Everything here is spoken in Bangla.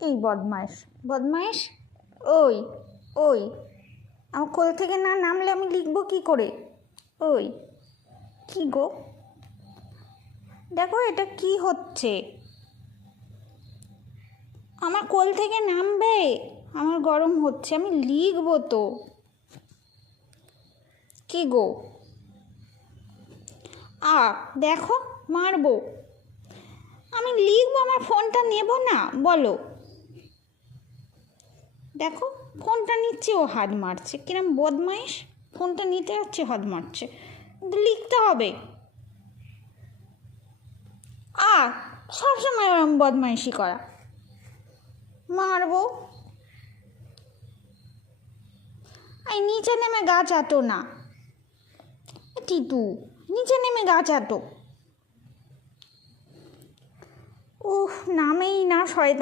এই বদমাইশ। বদমাইশ? ওই ওই। আমার কোল থেকে না নামলে আমি লিখব কি করে? ওই। কি গো? দেখো এটা কি হচ্ছে? আমার কোল থেকে নামবে? আমার গরম হচ্ছে, আমি লিখব তো। কি গো? আ, দেখো, মারবো। আমি লিখব, আমার ফোনটা নেব না, বলো। দেখো, ফোনটা নিচ্ছে ও হাত মারছে। কিরম বদমাইশ, ফোনটা নিতে যাচ্ছে হাত মারছে। লিখতে হবে। আ, সবসময় ওরম বদমাইশি করা। মারবো। এই নিচে নেমে গাছ আটো না। টিটু নিচে নেমে গাছ আটো উফ, নামেই না শয়তান।